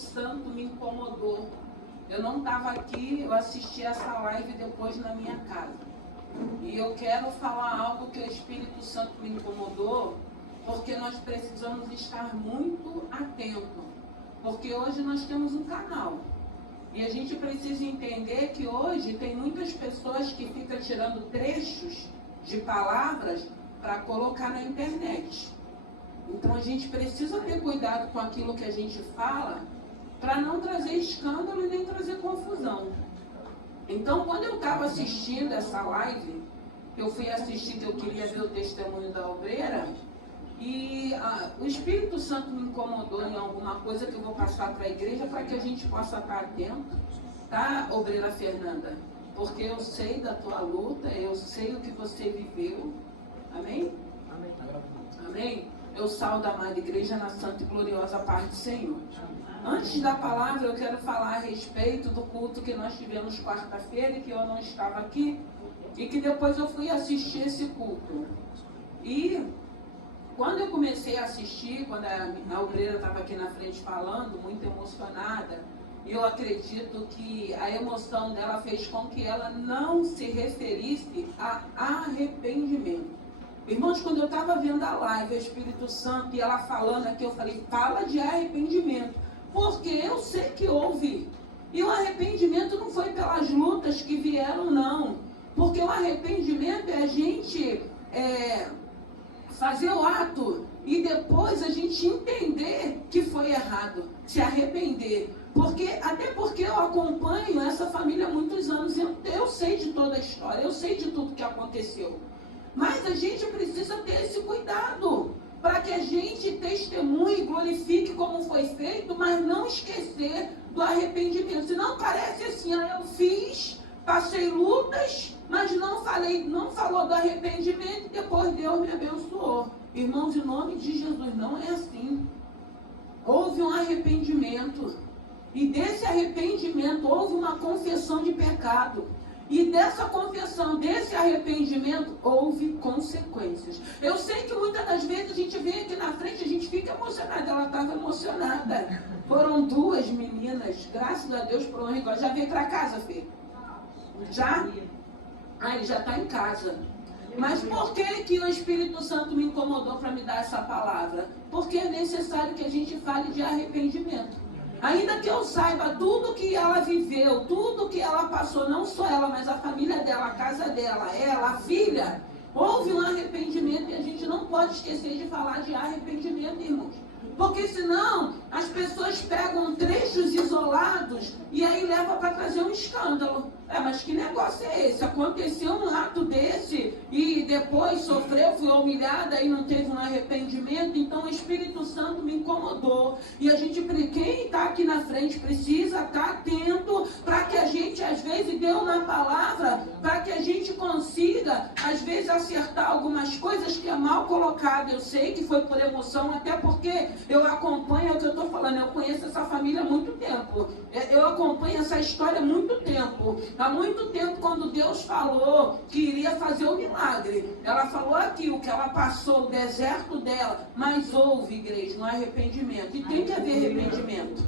Santo me incomodou. Eu não estava aqui, eu assisti essa live depois na minha casa. E eu quero falar algo que o Espírito Santo me incomodou, porque nós precisamos estar muito atentos. Porque hoje nós temos um canal. E a gente precisa entender que hoje tem muitas pessoas que ficam tirando trechos de palavras para colocar na internet. Então a gente precisa ter cuidado com aquilo que a gente fala, para não trazer escândalo e nem trazer confusão. Então, quando eu estava assistindo essa live, eu fui assistir, que eu queria ver o testemunho da obreira, e o Espírito Santo me incomodou em alguma coisa que eu vou passar para a igreja, para que a gente possa estar atento, tá, obreira Fernanda? Porque eu sei da tua luta, eu sei o que você viveu. Amém? Amém. Amém? Eu saúdo a amada igreja na santa e gloriosa paz do Senhor. Antes da palavra, eu quero falar a respeito do culto que nós tivemos quarta-feira, e que eu não estava aqui, e que depois eu fui assistir esse culto. E quando eu comecei a assistir, quando a obreira estava aqui na frente falando, muito emocionada, eu acredito que a emoção dela fez com que ela não se referisse a arrependimento. Irmãos, quando eu estava vendo a live, o Espírito Santo, e ela falando aqui, eu falei, fala de arrependimento. Porque eu sei que houve. E o arrependimento não foi pelas lutas que vieram, não. Porque o arrependimento é a gente fazer o ato e depois a gente entender que foi errado, se arrepender. Até porque eu acompanho essa família há muitos anos, eu sei de toda a história, eu sei de tudo que aconteceu. Mas a gente precisa ter esse cuidado, para que a gente testemunhe e glorifique como foi feito, mas não esquecer do arrependimento. Senão parece assim, eu fiz, passei lutas, mas não falou do arrependimento, e depois Deus me abençoou. Irmãos, em nome de Jesus, não é assim. Houve um arrependimento, e desse arrependimento houve uma confissão de pecado. E dessa confissão, desse arrependimento, houve consequências. Eu sei que muitas das vezes a gente vem aqui na frente, a gente fica emocionada. Ela estava emocionada. Foram 2 meninas, graças a Deus, por honra e glória. Já veio para casa, Fê? Já? Ele já está em casa. Mas por que o Espírito Santo me incomodou para me dar essa palavra? Porque é necessário que a gente fale de arrependimento. Ainda que eu saiba tudo que ela viveu, tudo que ela passou, não só ela, mas a família dela, a casa dela, ela, a filha, houve um arrependimento, e a gente não pode esquecer de falar de arrependimento, irmãos. Porque senão as pessoas pegam trechos isolados e aí levam para trazer um escândalo. Mas que negócio é esse? Aconteceu um ato desse e depois sofreu, foi humilhada e não teve um arrependimento. Então o Espírito Santo me incomodou. E quem está aqui na frente precisa estar atento, para que a gente, às vezes, dê uma palavra, para que a gente consiga, às vezes, acertar algumas coisas que é mal colocado. Eu sei que foi por emoção, até porque eu acompanho o que eu estou falando, eu conheço essa família há muito tempo. Eu acompanho essa história há muito tempo. Há muito tempo, quando Deus falou que iria fazer o milagre, ela falou aqui o que ela passou, o deserto dela, mas houve, igreja, um arrependimento. E tem que haver arrependimento.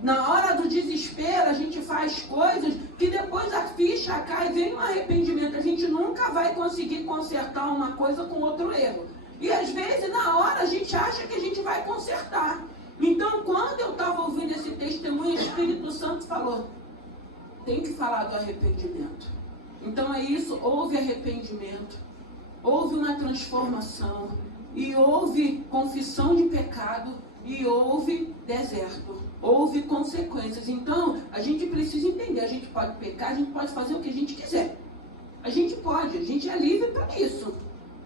Na hora do desespero, a gente faz coisas que depois a ficha cai e vem um arrependimento. A gente nunca vai conseguir consertar uma coisa com outro erro. E às vezes, na hora, a gente acha que a gente vai consertar. Então, quando eu estava ouvindo esse testemunho, o Espírito Santo falou, tem que falar do arrependimento. Então é isso, houve arrependimento, houve uma transformação, e houve confissão de pecado, e houve deserto, houve consequências. Então, a gente precisa entender, a gente pode pecar, a gente pode fazer o que a gente quiser. A gente pode, a gente é livre para isso.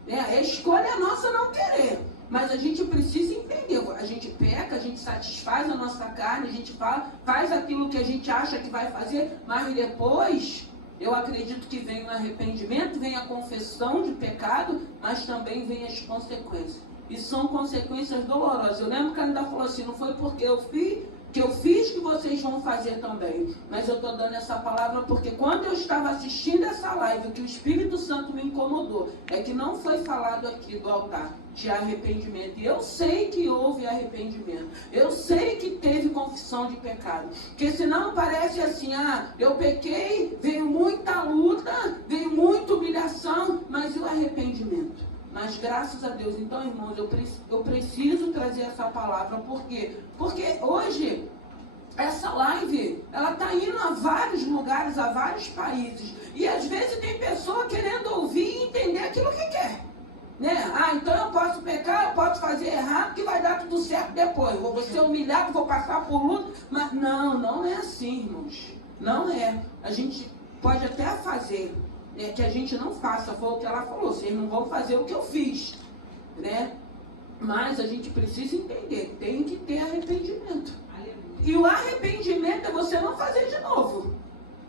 A escolha é nossa não querer. Mas a gente precisa entender, a gente peca, a gente satisfaz a nossa carne, a gente faz aquilo que a gente acha que vai fazer, mas depois, eu acredito que vem o arrependimento, vem a confissão de pecado, mas também vem as consequências. E são consequências dolorosas. Eu lembro que ela ainda falou assim, não foi porque eu fiz que vocês vão fazer também. Mas eu estou dando essa palavra porque quando eu estava assistindo essa live, o que o Espírito Santo me incomodou é que não foi falado aqui do altar de arrependimento. E eu sei que houve arrependimento. Eu sei que teve confissão confissão de pecado. Porque senão parece assim, eu pequei, veio muita luta, veio muita humilhação, mas e o arrependimento? Mas graças a Deus. Então, irmãos, eu preciso trazer essa palavra. Por quê? Porque hoje, essa live, ela está indo a vários lugares, a vários países. E às vezes tem pessoa querendo ouvir e entender aquilo que quer. Né? Então eu posso pecar, eu posso fazer errado, que vai dar tudo certo depois. Eu vou ser humilhado, vou passar por luta. Mas não é assim, irmãos. Não é. A gente pode até fazer, né, que a gente não faça. Foi o que ela falou, vocês não vão fazer o que eu fiz. Né? Mas a gente precisa entender, tem que ter arrependimento. E o arrependimento é você não fazer de novo.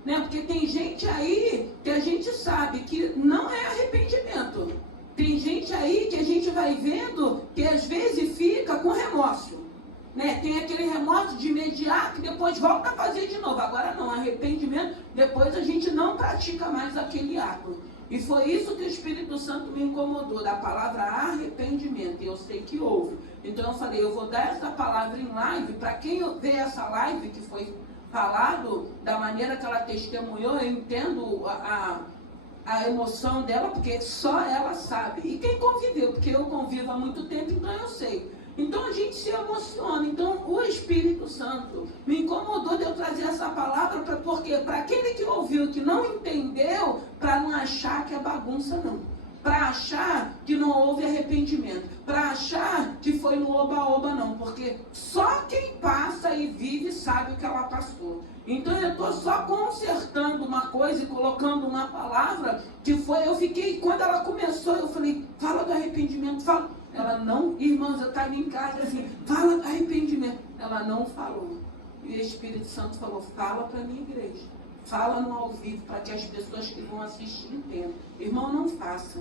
Né? Porque tem gente aí que a gente sabe que não é arrependimento. Tem gente aí que a gente vai vendo que às vezes fica com remorso. Né? Tem aquele remorso de imediato e depois volta a fazer de novo. Agora não, arrependimento, depois a gente não pratica mais aquele ato. E foi isso que o Espírito Santo me incomodou, da palavra arrependimento. E eu sei que houve. Então eu falei, eu vou dar essa palavra em live, para quem vê essa live que foi falado, da maneira que ela testemunhou, eu entendo a emoção dela, porque só ela sabe. E quem conviveu, porque eu convivo há muito tempo, então eu sei. Então a gente se emociona. Então o Espírito Santo me incomodou de eu trazer essa palavra, porque para aquele que ouviu, que não entendeu, para não achar que é bagunça, não. Para achar que não houve arrependimento. Para achar que foi no oba-oba, não. Porque só quem passa e vive sabe o que ela passou. Então eu estou só consertando uma coisa e colocando uma palavra que foi, eu fiquei, quando ela começou, eu falei, fala do arrependimento, fala. Ela não, irmãos, eu estava em casa assim, fala do arrependimento. Ela não falou. E o Espírito Santo falou, fala para a minha igreja. Fala no ao vivo, para que as pessoas que vão assistir entendam. Irmão, não faça.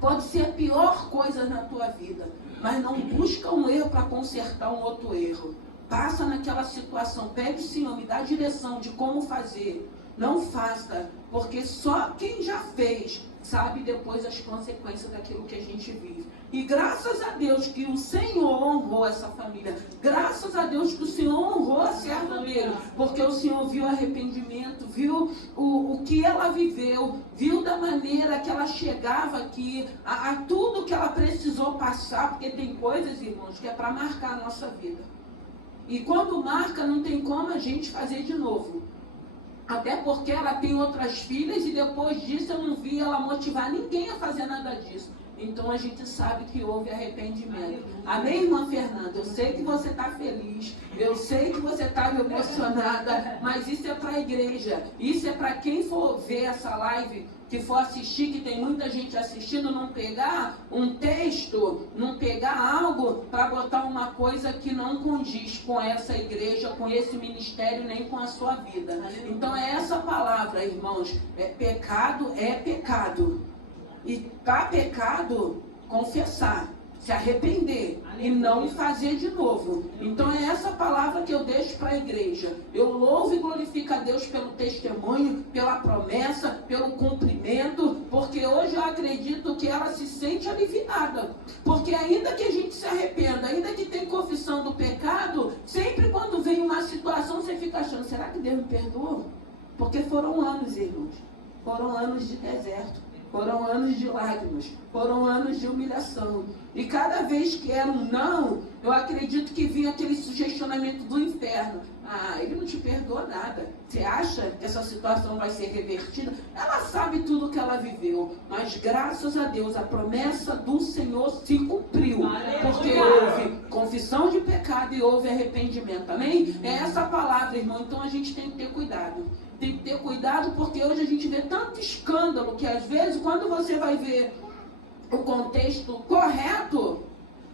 Pode ser a pior coisa na tua vida, mas não busca um erro para consertar um outro erro. Passa naquela situação, pede, Senhor, me dá direção de como fazer. Não faça, porque só quem já fez sabe depois as consequências daquilo que a gente vive. E graças a Deus que o Senhor honrou essa família. Graças a Deus que o Senhor honrou a serva dele. Porque o Senhor viu o arrependimento, viu o que ela viveu, viu da maneira que ela chegava aqui, a tudo que ela precisou passar. Porque tem coisas, irmãos, que é para marcar a nossa vida. E quando marca, não tem como a gente fazer de novo. Até porque ela tem outras filhas e depois disso eu não vi ela motivar ninguém a fazer nada disso. Então a gente sabe que houve arrependimento. Amém, irmã Fernanda? Eu sei que você está feliz, eu sei que você está emocionada, mas isso é para a igreja. Isso é para quem for ver essa live, que for assistir, que tem muita gente assistindo, não pegar um texto, não pegar algo para botar uma coisa que não condiz com essa igreja, com esse ministério, nem com a sua vida. Então é essa palavra, irmãos, pecado é pecado. E para pecado, confessar, se arrepender e não fazer de novo. Então é essa palavra que eu deixo para a igreja. Eu louvo e glorifico a Deus pelo testemunho, pela promessa, pelo cumprimento, porque hoje eu acredito que ela se sente aliviada. Porque ainda que a gente se arrependa, ainda que tenha confissão do pecado, sempre quando vem uma situação você fica achando, será que Deus me perdoou? Porque foram anos, irmãos. Foram anos de deserto. Foram anos de lágrimas, foram anos de humilhação. E cada vez que era um não, eu acredito que vinha aquele sugestionamento do inferno. Ele não te perdoa nada. Você acha que essa situação vai ser revertida? Ela sabe tudo que ela viveu. Mas graças a Deus, a promessa do Senhor se cumpriu. Porque houve confissão de pecado e houve arrependimento. Amém? É essa palavra, irmão. Então a gente tem que ter cuidado. Tem que ter cuidado porque hoje a gente vê tanto escândalo que às vezes quando você vai ver o contexto correto,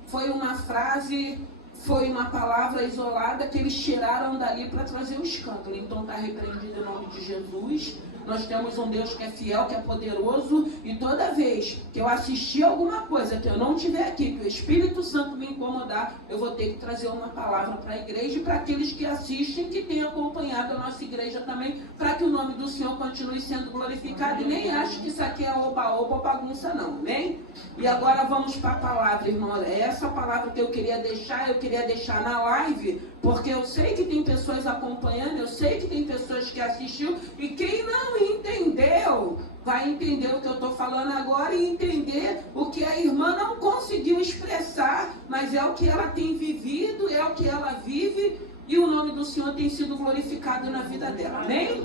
foi uma frase, foi uma palavra isolada que eles tiraram dali para trazer o escândalo. Então está repreendido em nome de Jesus. Nós temos um Deus que é fiel, que é poderoso, e toda vez que eu assistir alguma coisa que eu não tiver aqui, que o Espírito Santo me incomodar, eu vou ter que trazer uma palavra para a igreja e para aqueles que assistem, que têm acompanhado a nossa igreja também, para que o nome do Senhor continue sendo glorificado. E nem acho que isso aqui é oba-oba ou bagunça não, amém? E agora vamos para a palavra, irmão. É essa palavra que eu queria deixar na live, porque eu sei que tem pessoas acompanhando, eu sei que tem pessoas que assistiu, e quem não entendeu, vai entender o que eu estou falando agora e entender o que a irmã não conseguiu expressar, mas é o que ela tem vivido, é o que ela vive, e o nome do Senhor tem sido glorificado na vida dela, amém?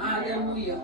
Aleluia.